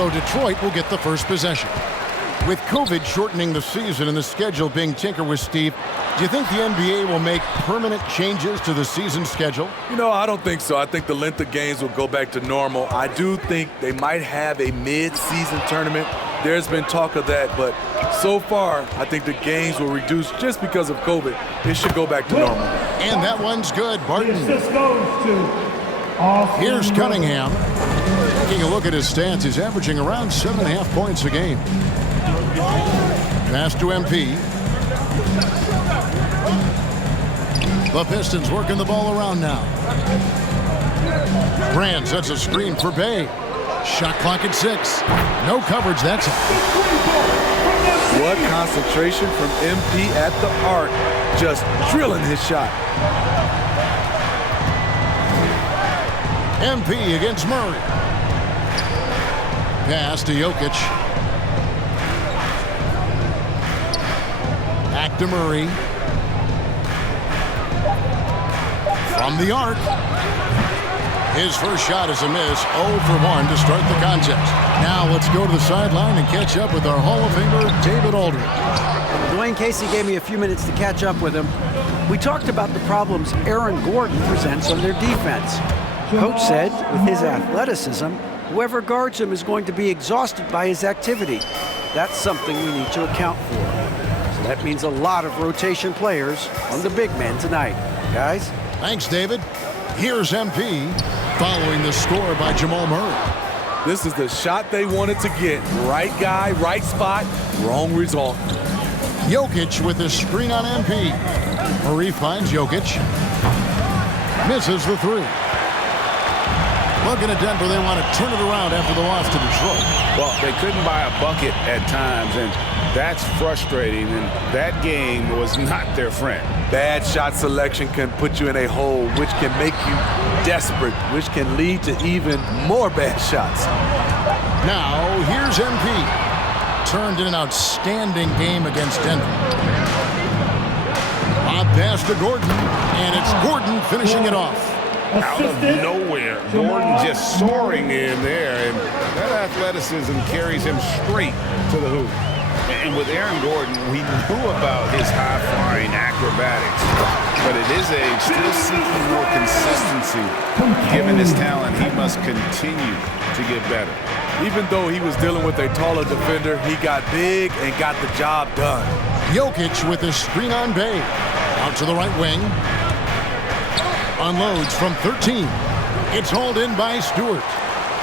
So Detroit will get the first possession. With COVID shortening the season and the schedule being tinkered with, Steve, do you think the NBA will make permanent changes to the season schedule? You know, I don't think so. I think the length of games will go back to normal. I do think they might have a mid-season tournament. There's been talk of that, but so far, I think the games will reduce just because of COVID. It should go back to normal. And that one's good, Barton. Here's Cunningham. Taking a look at his stats, he's averaging around 7.5 points a game. Pass to MP. The Pistons working the ball around now. Brand sets a screen for Bay. Shot clock at 6. No coverage, that's it. What concentration from MP at the arc. Just drilling his shot. MP against Murray. Pass to Jokic. Back to Murray. From the arc. His first shot is a miss. 0 for 1 to start the contest. Now let's go to the sideline and catch up with our Hall of Famer, David Aldridge. Dwayne Casey gave me a few minutes to catch up with him. We talked about the problems Aaron Gordon presents on their defense. Coach said, with his athleticism, whoever guards him is going to be exhausted by his activity. That's something we need to account for. So that means a lot of rotation players on the big men tonight. Guys? Thanks, David. Here's MP following the score by Jamal Murray. This is the shot they wanted to get. Right guy, right spot, wrong result. Jokic with the screen on MP. Murray finds Jokic. Misses the 3. Looking at Denver, they want to turn it around after the loss to Detroit. Well, they couldn't buy a bucket at times, and that's frustrating, and that game was not their friend. Bad shot selection can put you in a hole, which can make you desperate, which can lead to even more bad shots. Now, here's MP. Turned in an outstanding game against Denver. Lob pass to Gordon, and it's Gordon finishing it off. Out of nowhere, Gordon just soaring in there, and that athleticism carries him straight to the hoop. And with Aaron Gordon, we knew about his high-flying acrobatics, but at his age, still seeking more consistency. Given his talent, he must continue to get better. Even though he was dealing with a taller defender, he got big and got the job done. Jokic with a screen on Bay. Out to the right wing. Unloads from 13. It's hauled in by Stewart.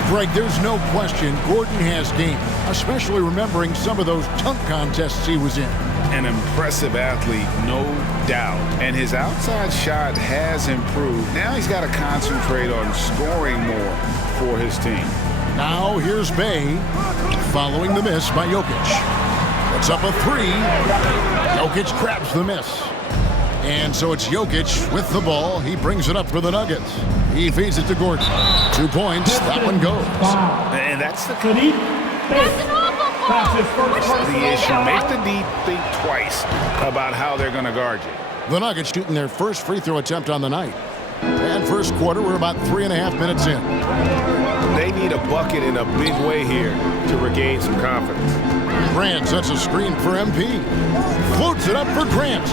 Greg, there's no question Gordon has game, especially remembering some of those dunk contests he was in. An impressive athlete, no doubt. And his outside shot has improved. Now he's got to concentrate on scoring more for his team. Now here's Bay, following the miss by Jokic. Puts up a 3. Jokic grabs the miss. And so it's Jokic with the ball. He brings it up for the Nuggets. He feeds it to Gordon. 2 points. That one goes. And that's the issue. Make the D think twice about how they're going to guard you. The Nuggets shooting their first free throw attempt on the night. And first quarter, we're about 3.5 minutes in. They need a bucket in a big way here to regain some confidence. Grant sets a screen for MP. Floats it up for Grant.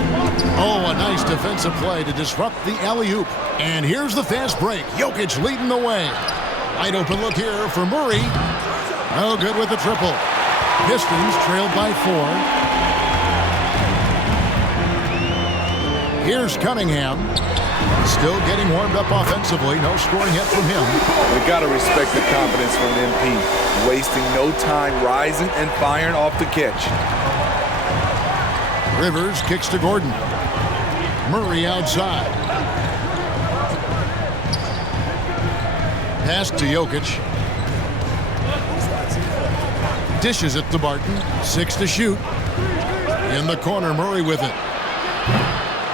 Oh, a nice defensive play to disrupt the alley-oop. And here's the fast break. Jokic leading the way. Wide open look here for Murray. No good with the triple. Pistons trailed by 4. Here's Cunningham. Still getting warmed up offensively. No scoring yet from him. We got to respect the confidence from MP. Wasting no time rising and firing off the catch. Rivers kicks to Gordon. Murray outside. Pass to Jokic. Dishes it to Barton. 6 to shoot. In the corner, Murray with it.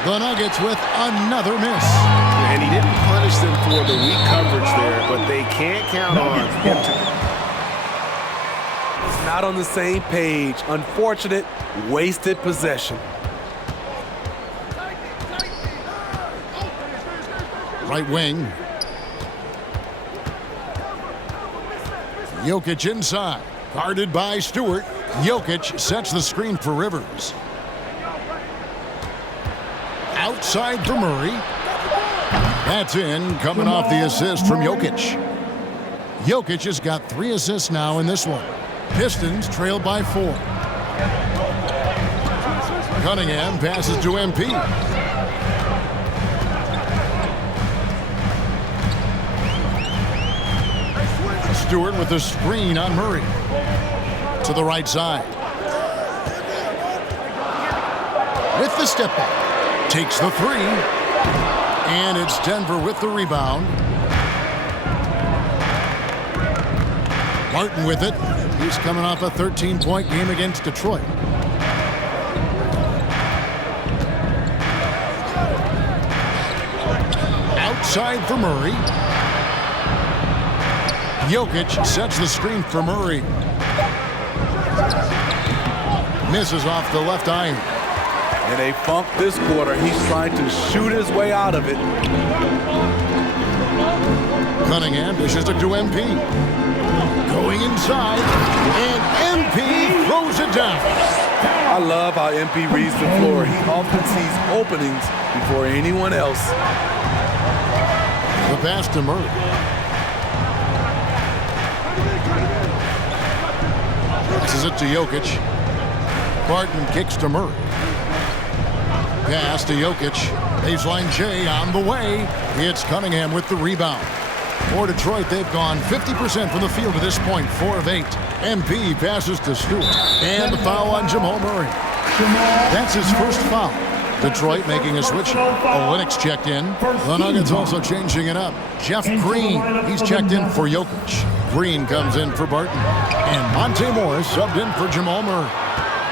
The Nuggets with another miss. And he didn't punish them for the weak coverage there, but they can't count on him to. It's not on the same page. Unfortunate, wasted possession. Right wing. Jokic inside. Guarded by Stewart. Jokic sets the screen for Rivers. Outside for Murray. That's in, coming off the assist from Jokic. Jokic has got 3 assists now in this one. Pistons trail by 4. Cunningham passes to MP. Stewart with the screen on Murray. To the right side. With the step back. Takes the 3. And it's Denver with the rebound. Martin with it. He's coming off a 13-point game against Detroit. Outside for Murray. Jokic sets the screen for Murray. Misses off the left iron. In a funk this quarter, he's trying to shoot his way out of it. Cunningham dishes it to MP. Going inside, and MP throws it down. I love how MP reads the floor. He often sees openings before anyone else. The pass to Murray. Passes it to Jokic. Barton kicks to Murray. Pass to Jokic. Baseline J on the way. It's Cunningham with the rebound. For Detroit, they've gone 50% from the field to this point, 4 of 8. MP passes to Stewart. And the foul on Jamal Murray. That's his first foul. Detroit making a switch. Olynyk checked in. The Nuggets also changing it up. Jeff Green, he's checked in for Jokic. Green comes in for Barton. And Monte Morris subbed in for Jamal Murray.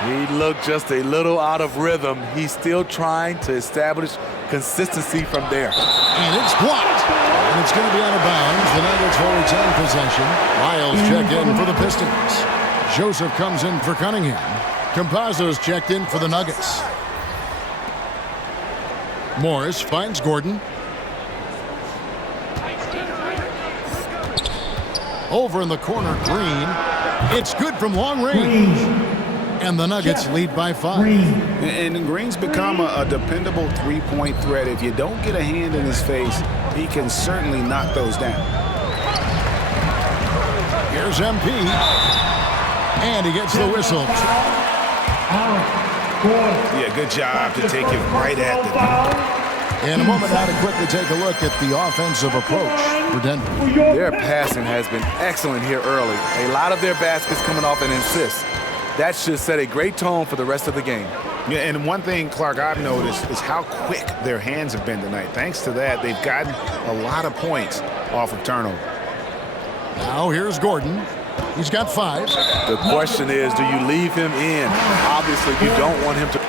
He looked just a little out of rhythm. He's still trying to establish consistency from there. And it's blocked. And it's going to be out of bounds. The Nuggets will retain possession. Lyles checked in for the Pistons. Joseph comes in for Cunningham. Campazzo's checked in for the Nuggets. Morris finds Gordon. Over in the corner, Green. It's good from long range. And the Nuggets lead by 5. And Green's become a dependable three-point threat. If you don't get a hand in his face, he can certainly knock those down. Here's MP. And he gets the whistle. Yeah, good job to take it right at the top. In a moment now to quickly take a look at the offensive approach for Denver. Their passing has been excellent here early. A lot of their baskets coming off an assist. That should set a great tone for the rest of the game. Yeah, and one thing, Clark, I've noticed is how quick their hands have been tonight. Thanks to that, they've gotten a lot of points off of turnover. Now here's Gordon. He's got 5. The question is, do you leave him in? Obviously, you don't want him to.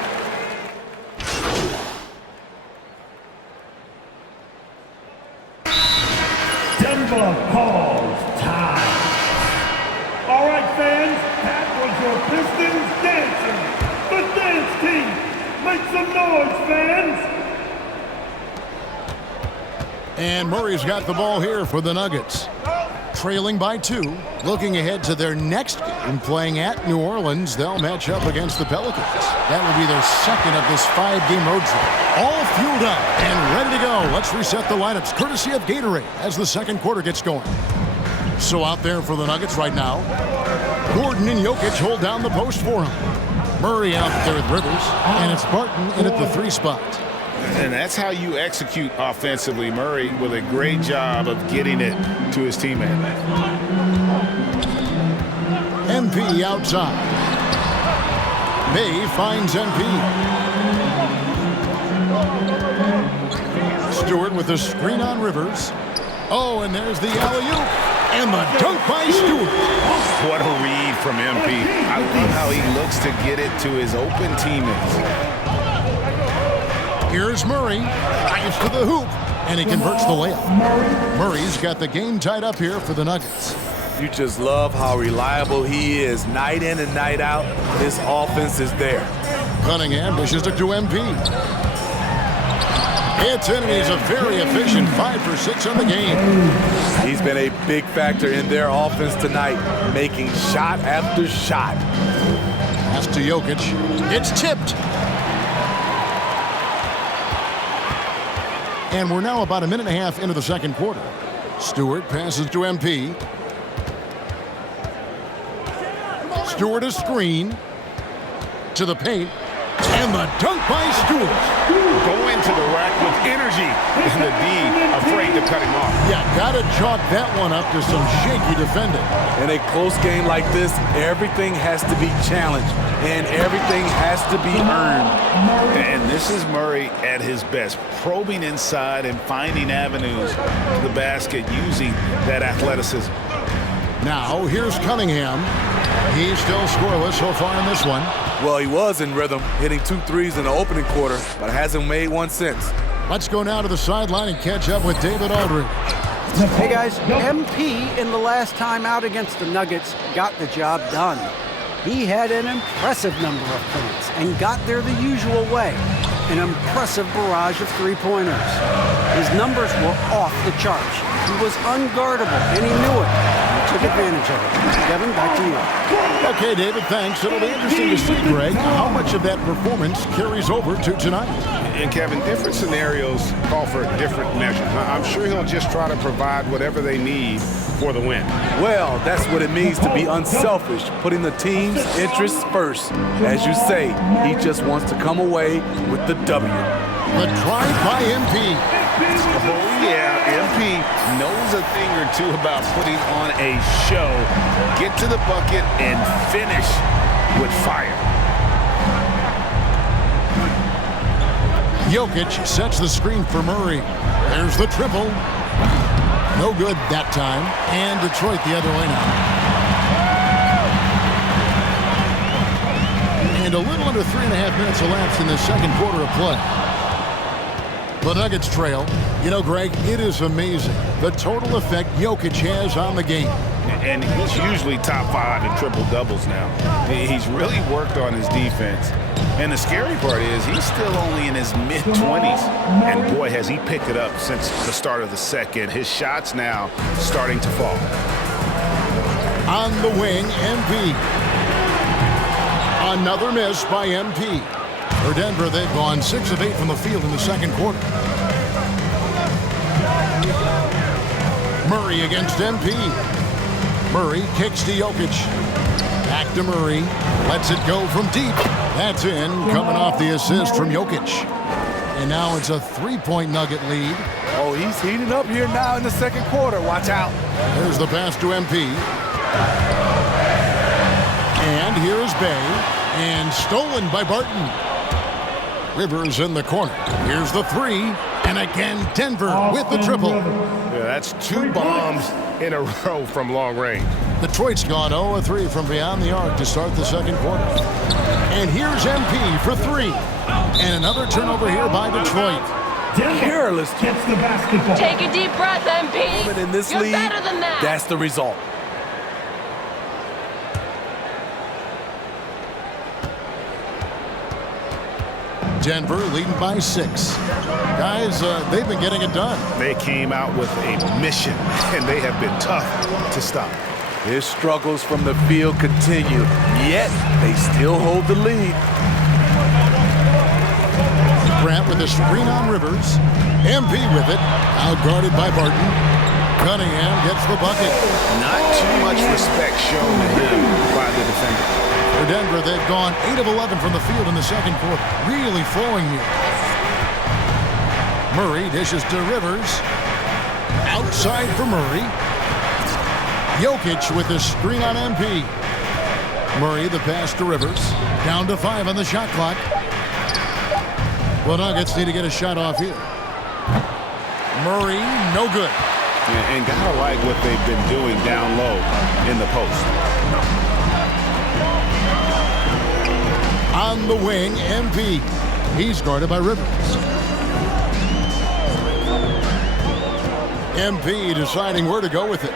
Denver calls time. All right, fans, that was your Pistons dancing. The dance team. Make some noise, fans. And Murray's got the ball here for the Nuggets. Trailing by 2, looking ahead to their next game, playing at New Orleans. They'll match up against the Pelicans. That will be their second of this 5-game road trip. All fueled up and ready to go. Let's reset the lineups, courtesy of Gatorade, as the second quarter gets going. So out there for the Nuggets right now, Gordon and Jokic hold down the post for him. Murray out there with Rivers, and it's Barton in at the 3 spot. And that's how you execute offensively. Murray with a great job of getting it to his teammate. MP outside. May finds MP. Stewart with the screen on Rivers. Oh, and there's the alley-oop. And the dunk by Stewart. What a read from MP. I love how he looks to get it to his open teammates. Here's Murray. Drives to the hoop. And he converts the layup. Murray's got the game tied up here for the Nuggets. You just love how reliable he is. Night in and night out, his offense is there. Cunningham dishes it to MP. It's in, and he's a very efficient 5 for 6 on the game. He's been a big factor in their offense tonight, making shot after shot. Pass to Jokic. It's tipped. And we're now about a minute and a half into the second quarter. Stewart passes to MP. Stewart a screen to the paint. And the dunk by Stewart. Go into the rack with energy. And the D afraid to cut him off. Yeah, gotta chalk that one up to some shaky defending. In a close game like this, everything has to be challenged and everything has to be earned. And this is Murray at his best, probing inside and finding avenues to the basket using that athleticism. Now, here's Cunningham. He's still scoreless so far in this one. Well, he was in rhythm, hitting 2 threes in the opening quarter, but hasn't made one since. Let's go now to the sideline and catch up with David Aldridge. Hey guys, MP in the last time out against the Nuggets got the job done. He had an impressive number of points and got there the usual way. An impressive barrage of three-pointers. His numbers were off the charts. He was unguardable, and he knew it. He took advantage of it. Kevin, back to you. Okay, David, thanks. It'll be interesting to see, Greg, how much of that performance carries over to tonight. And Kevin, different scenarios call for different measures. I'm sure he'll just try to provide whatever they need for the win. Well, that's what it means to be unselfish, putting the team's interests first. As you say, he just wants to come away with the W. The drive by MP. Oh, yeah, MP knows a thing or two about putting on a show. Get to the bucket and finish with fire. Jokic sets the screen for Murray. There's the triple. No good that time. And Detroit the other way now. And a little under 3.5 minutes elapsed in the second quarter of play. The Nuggets trail. You know, Greg, it is amazing the total effect Jokic has on the game. And he's usually top 5 in triple-doubles now. He's really worked on his defense. And the scary part is he's still only in his mid-20s. And boy, has he picked it up since the start of the second. His shots now starting to fall. On the wing, MP. Another miss by MP. For Denver, they've gone 6 of 8 from the field in the second quarter. Murray against MP. Murray kicks to Jokic. Back to Murray. Lets it go from deep. That's in, coming off the assist from Jokic. And now it's a 3-point Nugget lead. Oh, he's heating up here now in the second quarter. Watch out. There's the pass to MP. And here's Bay. And stolen by Barton. Rivers in the corner. Here's the 3. And again, Denver with the triple. Yeah, that's 2 bombs in a row from long range. Detroit's gone 0-3 from beyond the arc to start the second quarter. And here's MP for 3. And another turnover here by Detroit. Careless. Gets the basketball. Take a deep breath, MP. But in this You're league, better than that. that's the result. Denver leading by 6. Guys, they've been getting it done. They came out with a mission, and they have been tough to stop. His struggles from the field continue, yet they still hold the lead. Grant with a screen on Rivers. MP with it. Out guarded by Barton. Cunningham gets the bucket. Not too much respect shown to him by the defender. For Denver, they've gone 8 of 11 from the field in the second quarter. Really flowing here. Murray dishes to Rivers. Outside for Murray. Jokic with the screen on MP. Murray the pass to Rivers. Down to 5 on the shot clock. The Nuggets need to get a shot off here. Murray, no good. And gotta like what they've been doing down low in the post. On the wing, MP. He's guarded by Rivers. MP deciding where to go with it.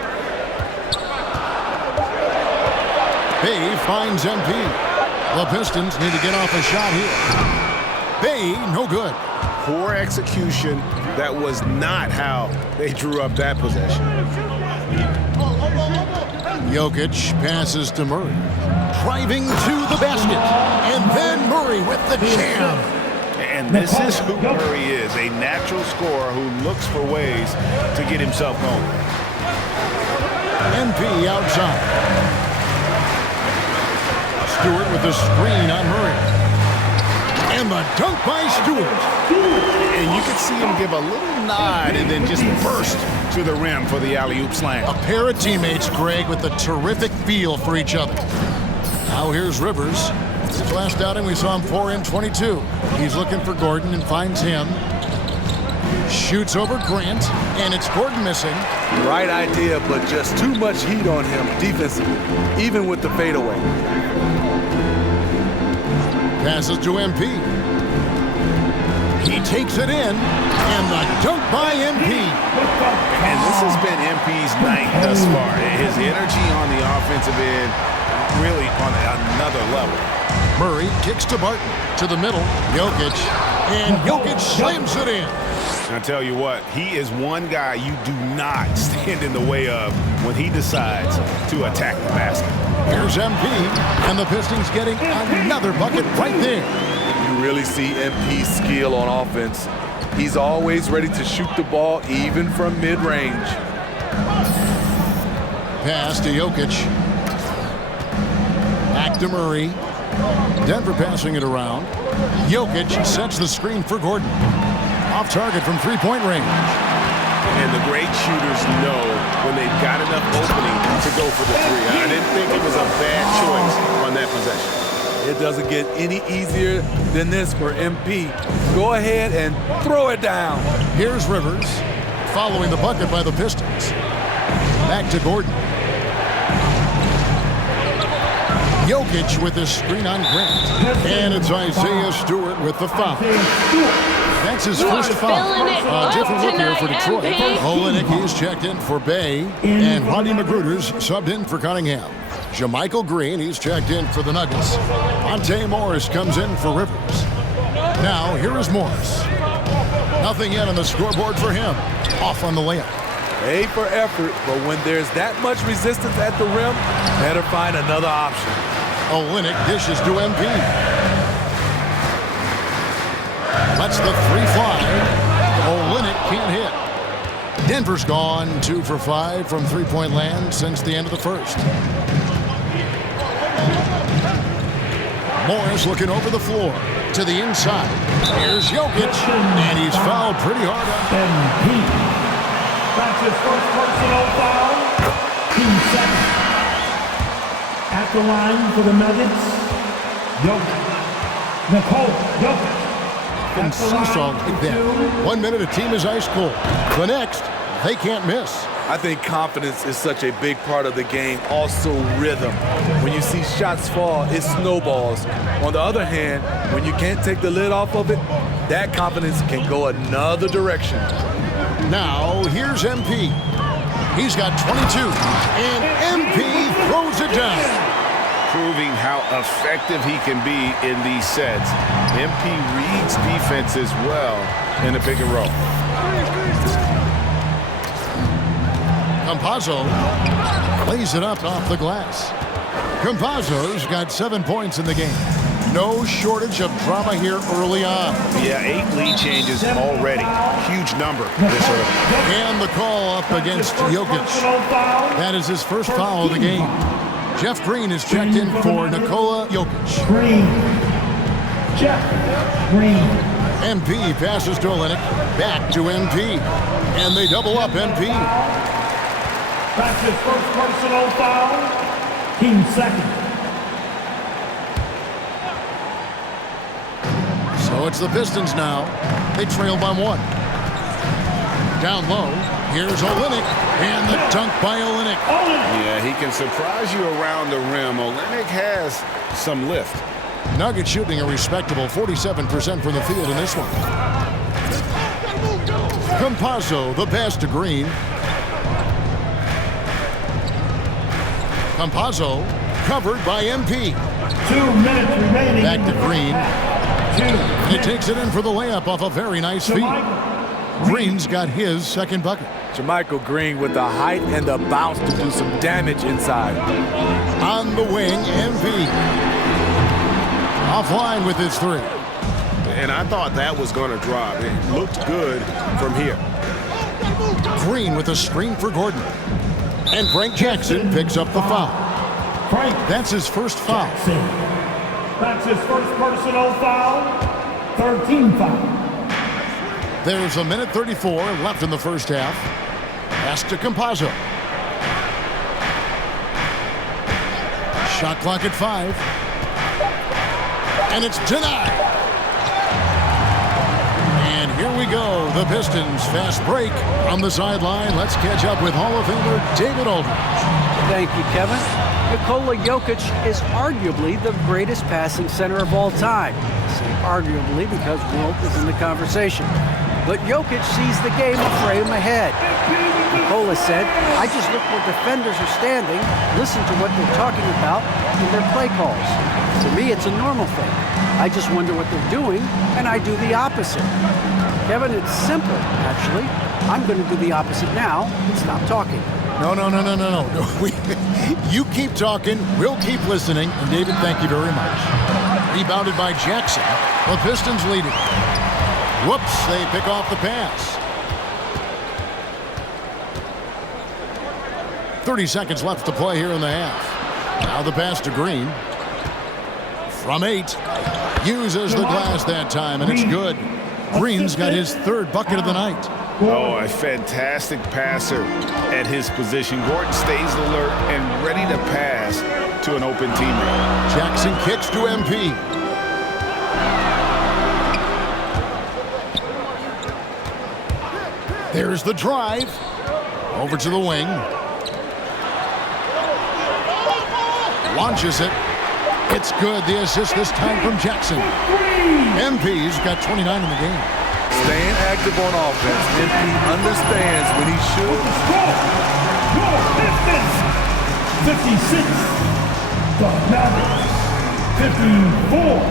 Bay finds MP. The Pistons need to get off a shot here. Bay, no good. Poor execution. That was not how they drew up that possession. Jokic passes to Murray. Driving to the basket. And then Murray with the jam. And this is who Murray is, a natural scorer who looks for ways to get himself going. MP outside. Stewart with the screen on Murray. And the dunk by Stewart. And you can see him give a little nod and then just burst to the rim for the alley-oop slam. A pair of teammates, Greg, with a terrific feel for each other. Now here's Rivers. His last outing, we saw him 4 in 22. He's looking for Gordon and finds him. Shoots over Grant, and it's Gordon missing. Right idea, but just too much heat on him defensively, even with the fadeaway. Passes to MP. He takes it in, and the dunk by MP. And this has been MP's night thus far. His energy on the offensive end really on another level. Murray kicks to Barton, to the middle, Jokic, and Jokic slams it in. And I tell you what, he is one guy you do not stand in the way of when he decides to attack the basket. Here's MP, and the Pistons getting another bucket right there. You really see MP's skill on offense. He's always ready to shoot the ball, even from mid-range. Pass to Jokic. Back to Murray. Denver passing it around. Jokic sets the screen for Gordon. Off target from three-point range. And the great shooters know when they've got enough opening to go for the three. I didn't think it was a bad choice on that possession. It doesn't get any easier than this for MP. Go ahead and throw it down. Here's Rivers, following the bucket by the Pistons. Back to Gordon. Jokic with the screen on Grant. And it's Isaiah Stewart with the foul. That's his first foul. A different look here for Detroit. Olenek is checked in for Bay. And Rodney Magruder's subbed in for Cunningham. Jermichael Green, he's checked in for the Nuggets. Monte Morris comes in for Rivers. Now, here is Morris. Nothing yet on the scoreboard for him. Off on the layup. A for effort, but when there's that much resistance at the rim, better find another option. Olenek dishes to MP. Lets the three fly. Olenek can't hit. Denver's gone 2 for 5 from three-point land since the end of the first. Morris looking over the floor to the inside. Here's Jokic, and he's fouled pretty hard. MP. That's his first personal foul. Team second. At the line for the Nuggets, Jokic. Nicole Jokic. And seesaw like that. 1 minute a team is ice cold. The next, they can't miss. I think confidence is such a big part of the game. Also rhythm. When you see shots fall, it snowballs. On the other hand, when you can't take the lid off of it, that confidence can go another direction. Now, here's MP. He's got 22, and MP throws it down. Proving how effective he can be in these sets. MP reads defenses well in the pick and roll. Campazzo lays it up off the glass. Campazzo's got 7 points in the game. No shortage of drama here early on. Yeah, 8 lead changes already. Huge number this early. And the call up against Jokic. That is his first foul of the game. Jeff Green is checked in for Nikola Jokic. Green. Jeff Green. MP passes to Olenek. Back to MP. And they double up MP. That's his first personal foul. Team second. So So it's the Pistons now. They trail by 1. Down low, here's Olynyk, and the dunk by Olynyk. Yeah, he can surprise you around the rim. Olynyk has some lift. Nuggets shooting a respectable 47% from the field in this one. Campazzo, the pass to Green. Campazzo covered by MP. 2 minutes remaining. Back to Green. And he takes it in for the layup off a very nice feed. Green's got his second bucket. JaMychal Green with the height and the bounce to do some damage inside. On the wing, MP. Offline with his 3. And I thought that was going to drop. It looked good from here. Green with a screen for Gordon. And Frank Jackson picks up the foul. That's his first foul. That's his first personal foul. 13 foul. There's a minute 34 left in the first half. Pass to Campazzo. Shot clock at 5. And it's denied. And here we go. The Pistons fast break on the sideline. Let's catch up with Hall of Famer David Aldridge. Thank you, Kevin. Nikola Jokic is arguably the greatest passing center of all time. I say arguably because Wilt is in the conversation. But Jokic sees the game a frame ahead. Nikola said, I just look where defenders are standing, listen to what they're talking about in their play calls. To me, it's a normal thing. I just wonder what they're doing, and I do the opposite. Kevin, it's simple, actually. I'm going to do the opposite now and stop talking. No. You keep talking, we'll keep listening. And David, thank you very much. Rebounded by Jackson. The Pistons leading. Whoops, they pick off the pass. 30 seconds left to play here in the half. Now the pass to Green. From 8. Uses the glass that time, and it's good. Green's got his 3rd bucket of the night. Oh, a fantastic passer at his position. Gordon stays alert and ready to pass to an open teammate. Jackson kicks to MP. There's the drive. Over to the wing. Launches it. It's good. The assist this time from Jackson. MP's got 29 in the game. Staying active on offense. MP understands when he should. Your Pistons, 56. The Mavericks, 54.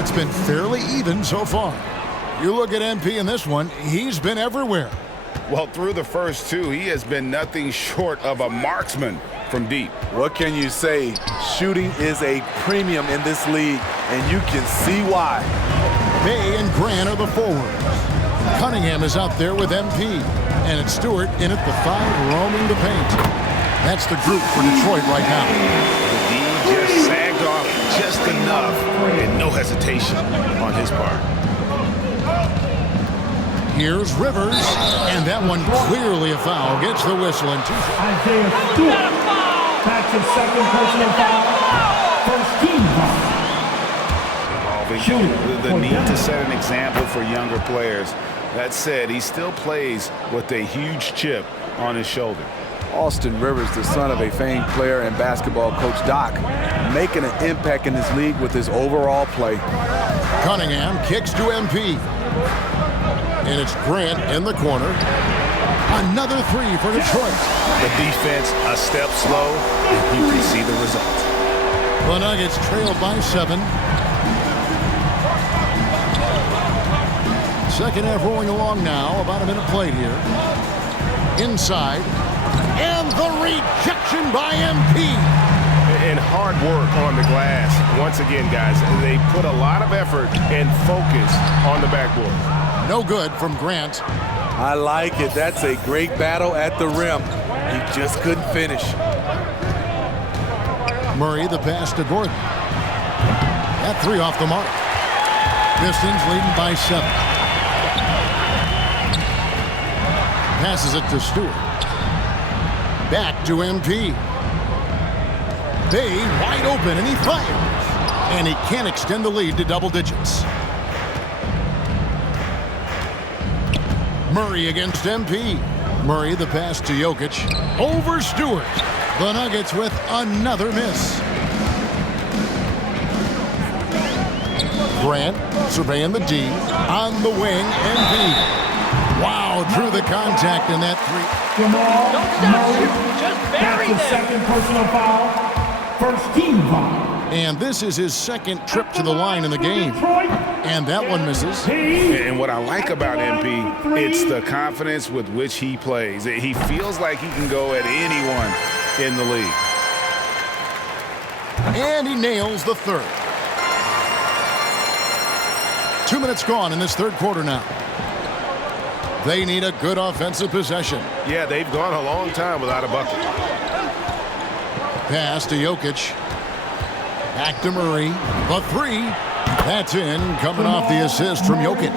It's been fairly even so far. You look at MP in this one, he's been everywhere. Well, through the first 2, he has been nothing short of a marksman from deep. What can you say? Shooting is a premium in this league, and you can see why. Bay and Grant are the forwards. Cunningham is out there with MP. And it's Stewart in at the 5, roaming the paint. That's the group for Detroit right now. The D just sagged off just enough, and no hesitation on his part. Here's Rivers, and that one clearly a foul. Gets the whistle in 2. Isaiah Stewart. That's his second personal foul. First team foul. The need to set an example for younger players. That said, he still plays with a huge chip on his shoulder. Austin Rivers, the son of a famed player and basketball coach Doc, making an impact in this league with his overall play. Cunningham kicks to MP. And it's Grant in the corner. Another 3 for Detroit. The defense a step slow, and you can see the result. The Nuggets trail by 7. Second half rolling along now. About a minute played here. Inside. And the rejection by MP. And hard work on the glass. Once again, guys, they put a lot of effort and focus on the backboard. No good from Grant. I like it. That's a great battle at the rim. He just couldn't finish. Murray, the pass to Gordon. That 3 off the mark. Pistons leading by 7. Passes it to Stewart. Back to MP. Bay wide open, and he fires. And he can't extend the lead to double digits. Murray against MP. Murray the pass to Jokic. Over Stewart. The Nuggets with another miss. Grant surveying the D. On the wing, MP. Wow, drew the contact in that three. Jamal Don't stop Murray. shooting. Just bury That's his them. second personal foul. First team foul. And this is his second trip to the line in the game. And that one misses. And what I like about MP, it's the confidence with which he plays. He feels like he can go at anyone in the league. And he nails the third. 2 minutes gone in this third quarter now. They need a good offensive possession. Yeah, they've gone a long time without a bucket. Pass to Jokic. Back to Murray. The three. That's in, coming off the assist from Jokic.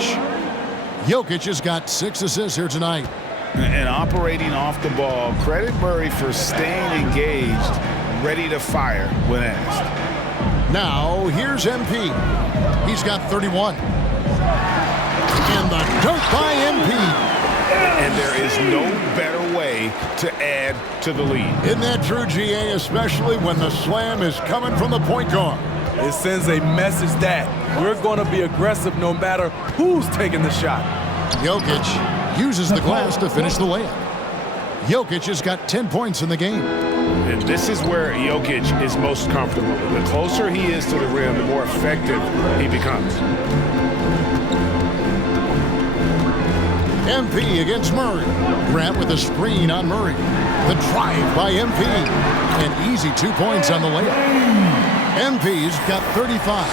Jokic has got 6 assists here tonight. And operating off the ball, credit Murray for staying engaged, ready to fire when asked. Now, here's MP. He's got 31. And the dunk by MP. And there is no better way to add to the lead. Isn't that true, GA, especially when the slam is coming from the point guard? It sends a message that we're going to be aggressive no matter who's taking the shot. Jokic uses the glass to finish the layup. Jokic has got 10 points in the game. And this is where Jokic is most comfortable. The closer he is to the rim, the more effective he becomes. MP against Murray. Grant with a screen on Murray. The drive by MP. An easy 2 points on the layup. MP's got 35.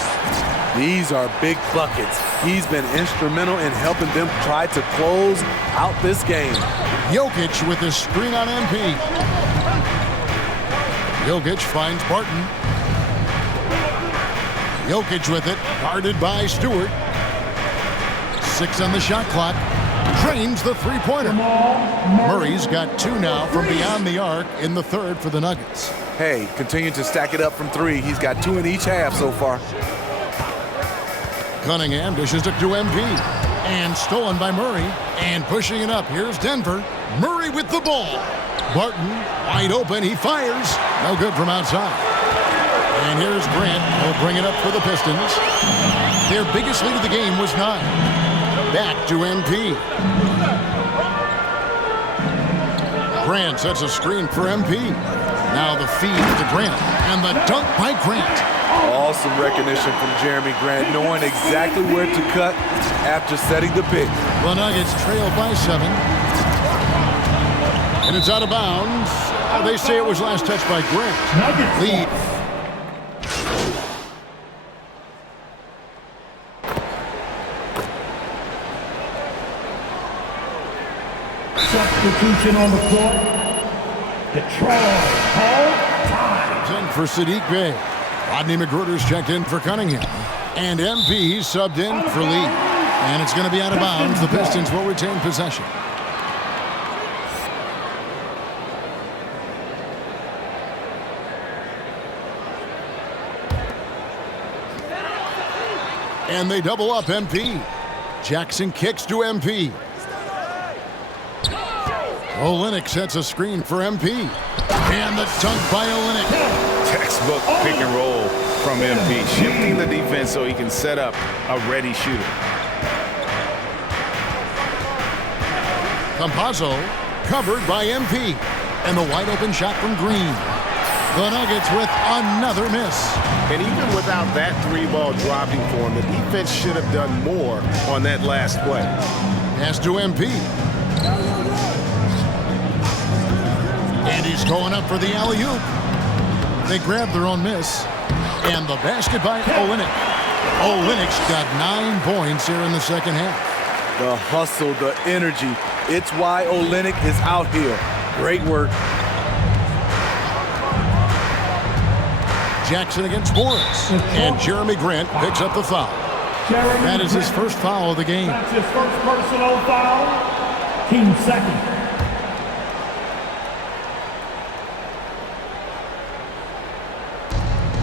These are big buckets. He's been instrumental in helping them try to close out this game. Jokic with the screen on MP. Jokic finds Barton. Jokic with it, guarded by Stewart. 6 on the shot clock. Drains the three-pointer. Murray's got 2 now from beyond the arc in the third for the Nuggets. Hey, continue to stack it up from 3. He's got 2 in each half so far. Cunningham dishes it to MP. And stolen by Murray. And pushing it up. Here's Denver. Murray with the ball. Barton wide open. He fires. No good from outside. And here's Grant. He'll bring it up for the Pistons. Their biggest lead of the game was 9. Back to MP. Grant sets a screen for MP. Now the feed to Grant. And the dunk by Grant. Awesome recognition from Jeremy Grant, knowing exactly where to cut after setting the pick. The Nuggets trail by 7. And it's out of bounds. They say it was last touched by Grant. Nuggets Lead. Substitution on the court. Detroit called time. In for Sadiq Bey. Rodney McGruder's checked in for Cunningham. And MP subbed in for Lee. And it's going to be out of bounds. The Pistons will retain possession. And they double up MP. Jackson kicks to MP. Olynyk sets a screen for MP. And the dunk by Olynyk. Textbook pick and roll from MP, shifting the defense so he can set up a ready shooter. Campazzo covered by MP. And the wide open shot from Green. The Nuggets with another miss. And even without that 3-ball dropping for him, the defense should have done more on that last play. Pass to MP. And he's going up for the alley-oop. They grab their own miss. And the basket by Olynyk. Olynyk's got 9 points here in the second half. The hustle, the energy. It's why Olynyk is out here. Great work. Jackson against Morris. And Jeremy Grant picks up the foul. That is his first foul of the game. That's his first personal foul. Team second.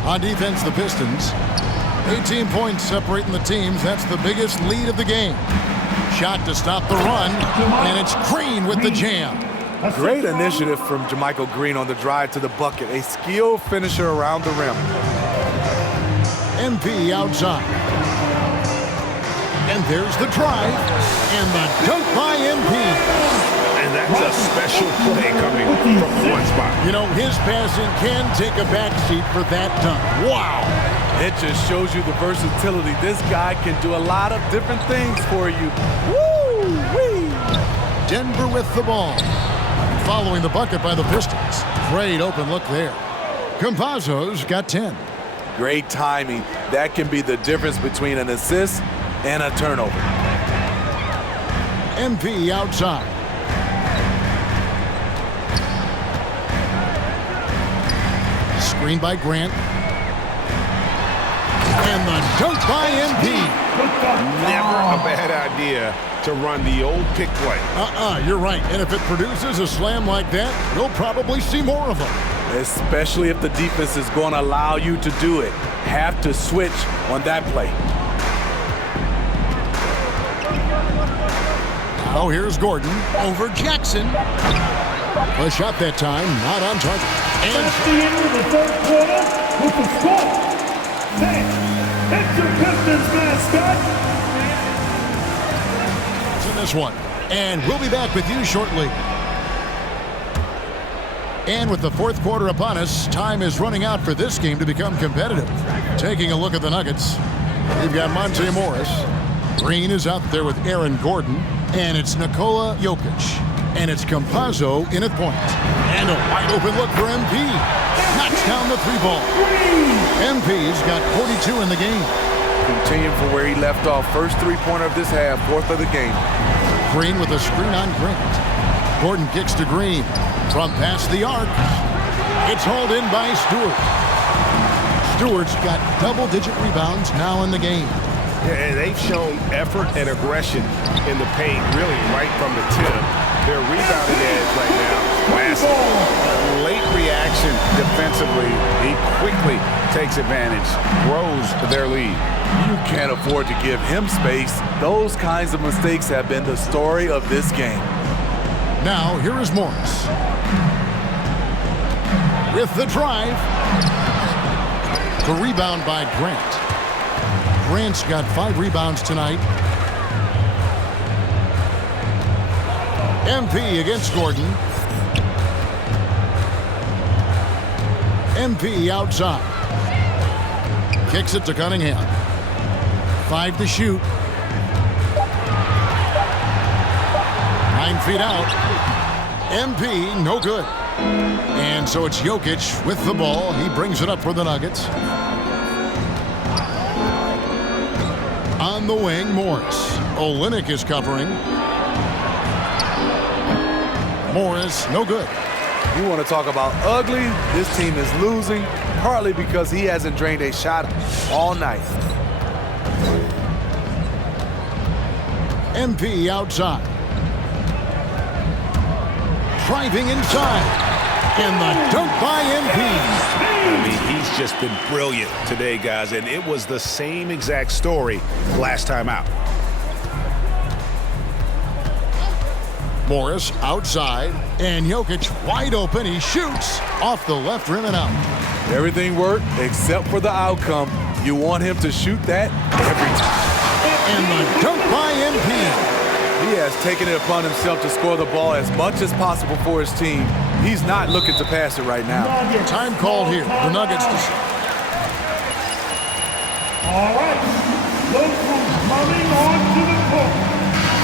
On defense, the Pistons. 18 points separating the teams. That's the biggest lead of the game. Shot to stop the run, and it's Green with the jam. Great initiative from JaMychal Green on the drive to the bucket. A skilled finisher around the rim. MP outside. And there's the drive, and the dunk by MP. And that's a special play coming from one spot. You know, his passing can take a backseat for that dunk. Wow. It just shows you the versatility. This guy can do a lot of different things for you. Woo-wee! Denver with the ball. Following the bucket by the Pistons. Great open look there. Campazzo's got 10. Great timing. That can be the difference between an assist and a turnover. MP outside. Screen by Grant. And the dunk by MP. Never a bad idea to run the old pick play. You're right. And if it produces a slam like that, you'll probably see more of them. Especially if the defense is going to allow you to do it. Have to switch on that play. Now here's Gordon over Jackson. A shot that time, not on target. And That's the end of the third quarter with the score. It's your Pistons mascot. in this one. And we'll be back with you shortly. And with the fourth quarter upon us, time is running out for this game to become competitive. Taking a look at the Nuggets, we've got Monte Morris. Green is out there with Aaron Gordon. And it's Nikola Jokic. And it's Campazzo in at point. And a wide open look for MP. Knocks down the three ball. MP's got 42 in the game. Continuing from where he left off. First three-pointer of this half, fourth of the game. Green with a screen on Grant. Gordon kicks to Green. From past the arc. It's hauled in by Stewart. Stewart's got double-digit rebounds now in the game. Yeah, and they've shown effort and aggression in the paint, really right from the tip. Their rebounding edge right now, massive. A late reaction defensively. He quickly takes advantage, grows their lead. You can't afford to give him space. Those kinds of mistakes have been the story of this game. Now, here is Morris. With the drive. The rebound by Grant. Grant's got 5 rebounds tonight. MP against Gordon. MP outside. Kicks it to Cunningham. 5 to shoot. 9 feet out. MP, no good. And so it's Jokic with the ball. He brings it up for the Nuggets. On the wing, Morris. Olynyk is covering. Morris, no good. You want to talk about ugly? This team is losing, partly because he hasn't drained a shot all night. MP outside. Driving inside. And the dunk by MP. I mean, he's just been brilliant today, guys, and it was the same exact story last time out. Morris outside, and Jokic wide open. He shoots off the left rim and out. Everything worked except for the outcome. You want him to shoot that every time. And the dunk by MP. He has taken it upon himself to score the ball as much as possible for his team. He's not looking to pass it right now. Time called here. The Nuggets. All right. Look who's coming onto the court.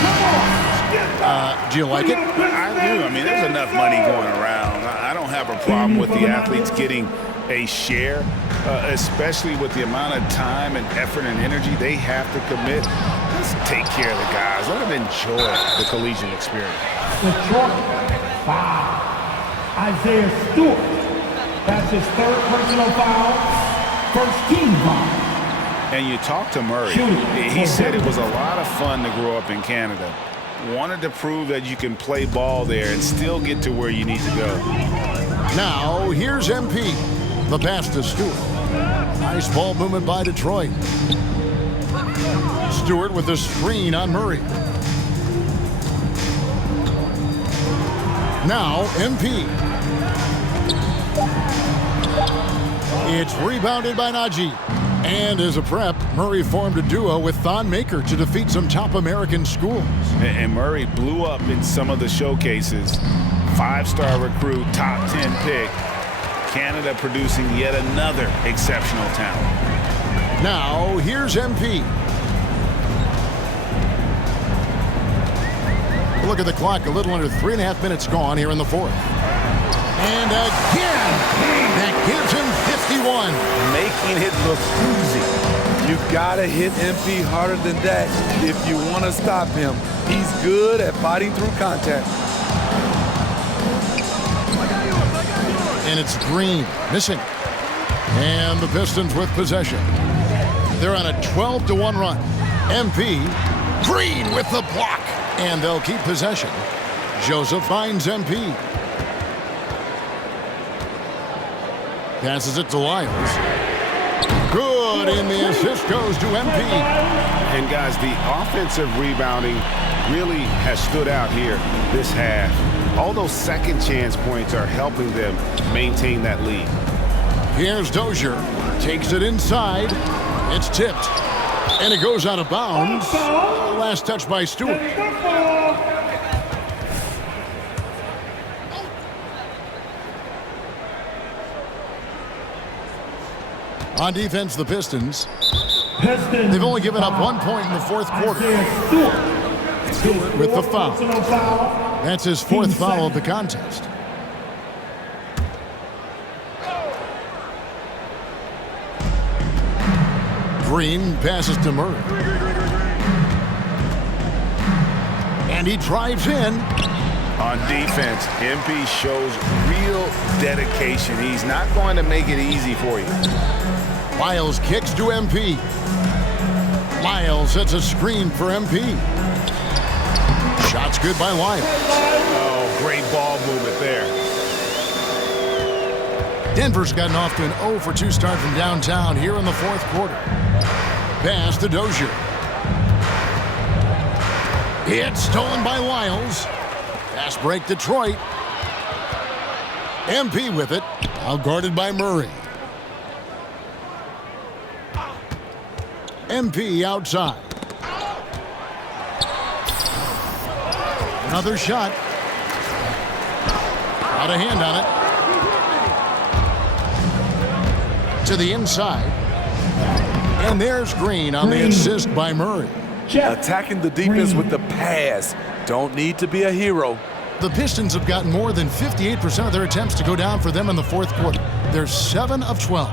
Come on. Get back. Do you like it? I do. I mean, there's enough money going around. I don't have a problem with the athletes getting a share, especially with the amount of time and effort and energy they have to commit. Let's take care of the guys. Let them enjoy the collegiate experience. Detroit, foul. Isaiah Stewart. That's his third personal foul. First team foul. And you talk to Murray. He said it was a lot of fun to grow up in Canada. Wanted to prove that you can play ball there and still get to where you need to go. Now, here's MP. The pass to Stewart. Nice ball movement by Detroit. Stewart with the screen on Murray. Now, MP. It's rebounded by Najee. And as a prep, Murray formed a duo with Thon Maker to defeat some top American schools. And Murray blew up in some of the showcases. 5-star recruit, top 10 pick. Canada producing yet another exceptional talent. Now, here's MP. Look at the clock, a little under 3.5 minutes gone here in the fourth. And again, that gives him 51. Making it look easy. You've got to hit MP harder than that if you want to stop him. He's good at fighting through contact. And it's Green, missing. And the Pistons with possession. They're on a 12-1 run. MP, Green with the block. And they'll keep possession. Joseph finds MP. Passes it to Lyles. Good, and the assist goes to MP. And guys, the offensive rebounding really has stood out here this half. All those second chance points are helping them maintain that lead. Here's Dozier. Takes it inside. It's tipped. And it goes out of bounds. Last touch by Stewart. On defense, the Pistons. They've only given up 1 point in the fourth quarter. Stewart with the foul. That's his fourth foul of the contest. Green passes to Murray. And he drives in. On defense, MP shows real dedication. He's not going to make it easy for you. Lyles kicks to MP. Lyles sets a screen for MP. Shot's good by Lyles. Oh, great ball movement there. Denver's gotten off to an 0-for-2 start from downtown here in the fourth quarter. Pass to Dozier. It's stolen by Lyles. Fast break Detroit. MP with it. Outguarded by Murray. MP outside. Another shot. Got a hand on it. To the inside. And there's Green on the assist by Murray. Attacking the defense with the pass. Don't need to be a hero. The Pistons have gotten more than 58% of their attempts to go down for them in the fourth quarter. They're 7 of 12.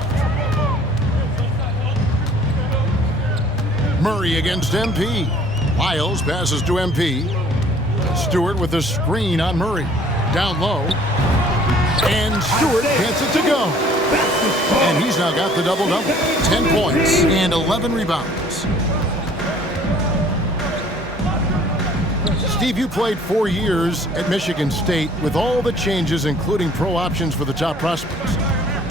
Murray against MP. Lyles passes to MP. Stewart with a screen on Murray. Down low. And Stewart gets it to go. And he's now got the double-double. 10 points and 11 rebounds. Steve, you played 4 years at Michigan State with all the changes, including pro options for the top prospects.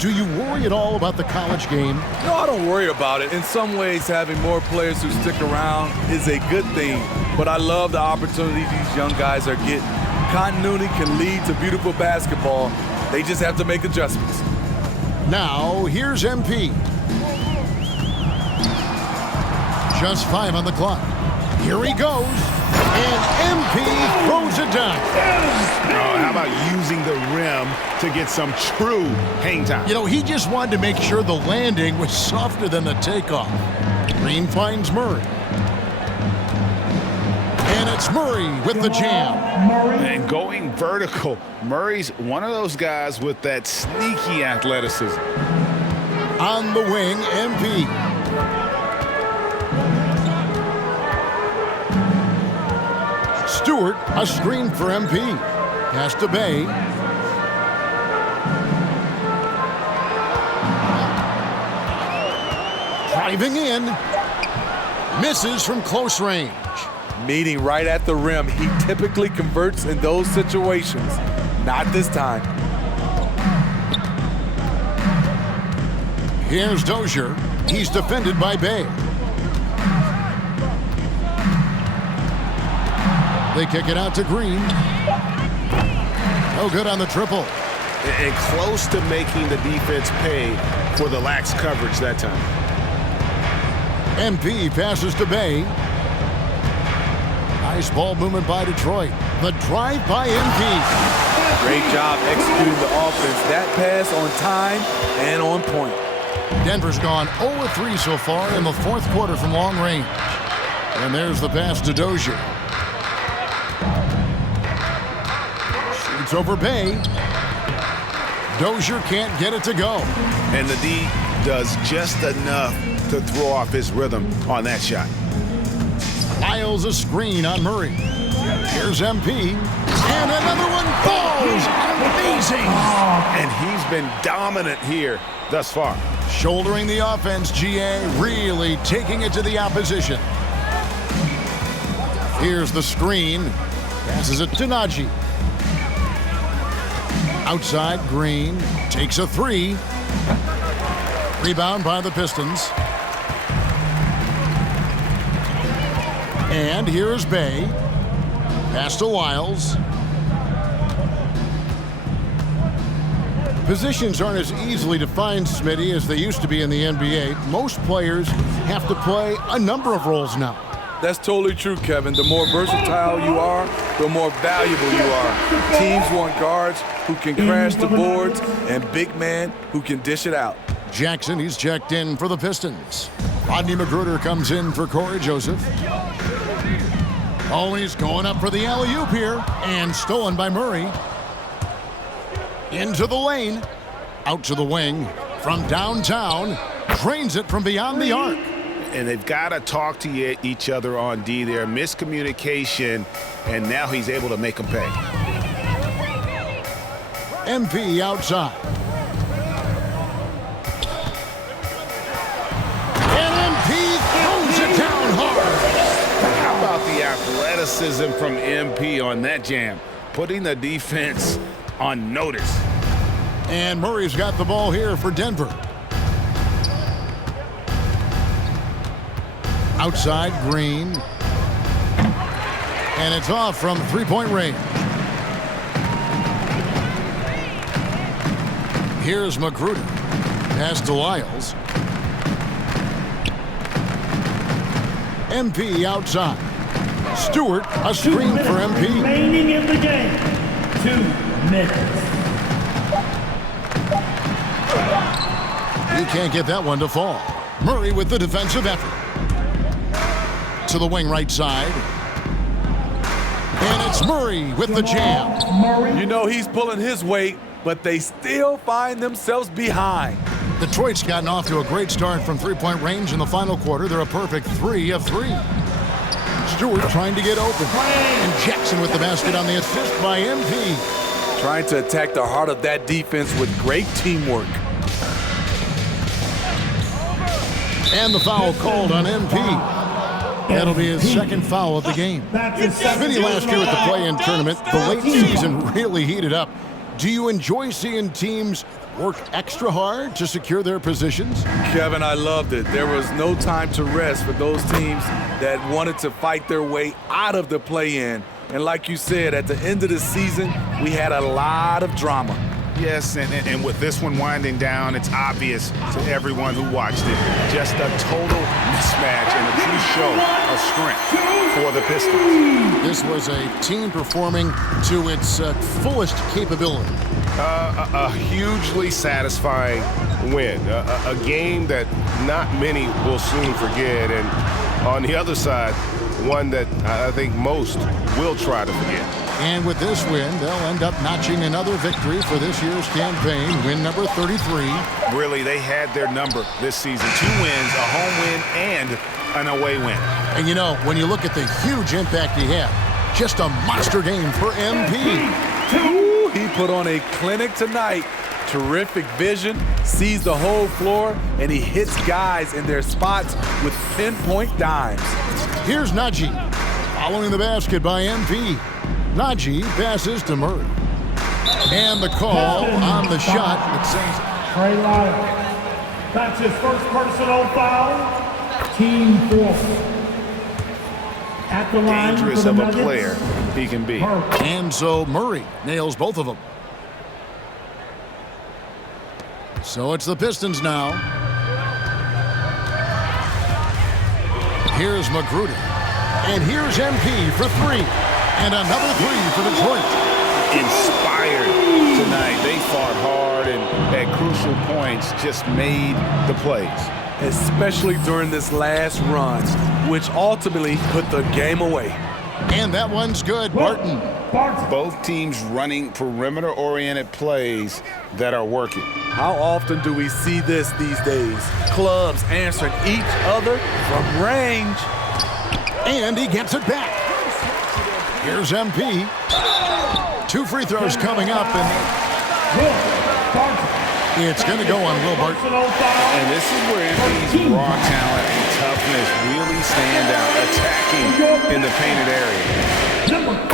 Do you worry at all about the college game? No, I don't worry about it. In some ways, having more players who stick around is a good thing. But I love the opportunity these young guys are getting. Continuity can lead to beautiful basketball. They just have to make adjustments. Now, here's MP. Just 5 on the clock. Here he goes. And MP throws it down. Oh, how about using the rim to get some true hang time? You know, he just wanted to make sure the landing was softer than the takeoff. Green finds Murray. And it's Murray with the jam. And going vertical. Murray's one of those guys with that sneaky athleticism. On the wing, MP. Stewart, a screen for MP. Pass to Bay. Driving in. Misses from close range. Meeting right at the rim. He typically converts in those situations. Not this time. Here's Dozier. He's defended by Bay. They kick it out to Green. No good on the triple. And close to making the defense pay for the lax coverage that time. MP passes to Bay. Nice ball movement by Detroit. The drive by MP. Great job executing the offense. That pass on time and on point. Denver's gone 0-3 so far in the fourth quarter from long range. And there's the pass to Dozier. Shoots over Bay. Dozier can't get it to go. And the D does just enough to throw off his rhythm on that shot. Lyles a screen on Murray. Here's MP. And another one falls. Amazing. And he's been dominant here thus far. Shouldering the offense, GA really taking it to the opposition. Here's the screen. Passes it to Najee. Outside, Green takes a three. Rebound by the Pistons. And here's Bay. Pass to Lyles. Positions aren't as easily defined, Smitty, as they used to be in the NBA. Most players have to play a number of roles now. That's totally true, Kevin. The more versatile you are, the more valuable you are. Teams want guards who can crash the boards and big man who can dish it out. Jackson, he's checked in for the Pistons. Rodney Magruder comes in for Corey Joseph. Oh, he's going up for the alley-oop here. And stolen by Murray. Into the lane. Out to the wing. From downtown. Drains it from beyond the arc. And they've got to talk to each other on D there. Miscommunication, and now he's able to make them pay. MP outside. And MP throws it down hard. How about the athleticism from MP on that jam? Putting the defense on notice. And Murray's got the ball here for Denver. Outside, Green. And it's off from three-point range. Here's Magruder. Pass to Lyles. MP outside. Stewart, a screen for MP. Remaining in the game. 2 minutes. He can't get that one to fall. Murray with the defensive effort. To the wing right side. And it's Murray with the jam. You know he's pulling his weight, but they still find themselves behind. Detroit's gotten off to a great start from three-point range in the final quarter. They're a perfect 3 of 3. Stewart trying to get open. And Jackson with the basket on the assist by MP. Trying to attack the heart of that defense with great teamwork. And the foul called on MP. That'll be his second foul of the game. Smitty, last year at the play-in tournament, the late season really heated up. Do you enjoy seeing teams work extra hard to secure their positions? Kevin, I loved it. There was no time to rest for those teams that wanted to fight their way out of the play-in. And like you said, at the end of the season, we had a lot of drama. Yes, and with this one winding down, it's obvious to everyone who watched it. Just a total mismatch and a true show of strength for the Pistons. This was a team performing to its fullest capability. A hugely satisfying win. A game that not many will soon forget. And on the other side, one that I think most will try to forget. And with this win, they'll end up notching another victory for this year's campaign, win number 33. Really, they had their number this season. 2 wins, a home win, and an away win. And you know, when you look at the huge impact he had, just a monster game for MP. Ooh, he put on a clinic tonight. Terrific vision, sees the whole floor, and he hits guys in their spots with pinpoint dimes. Here's Najee, following the basket by MP. Najee passes to Murray. And the call on the shot that says That's his first personal foul. Team four. At the line Dangerous for the of a Nuggets, player he can be. And so Murray nails both of them. So it's the Pistons now. Here's Magruder. And here's MP for three. And another three for Detroit. Inspired tonight. They fought hard and at crucial points just made the plays. Especially during this last run, which ultimately put the game away. And that one's good. Barton. Both teams running perimeter-oriented plays that are working. How often do we see this these days? Clubs answering each other from range. And he gets it back. Here's MP. 2 free throws coming up, and it's going to go on Will Barton. And this is where MP's raw talent and toughness really stand out, attacking in the painted area.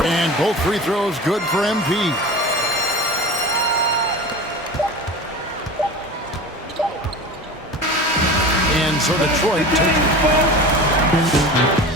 And both free throws good for MP. And so Detroit takes it.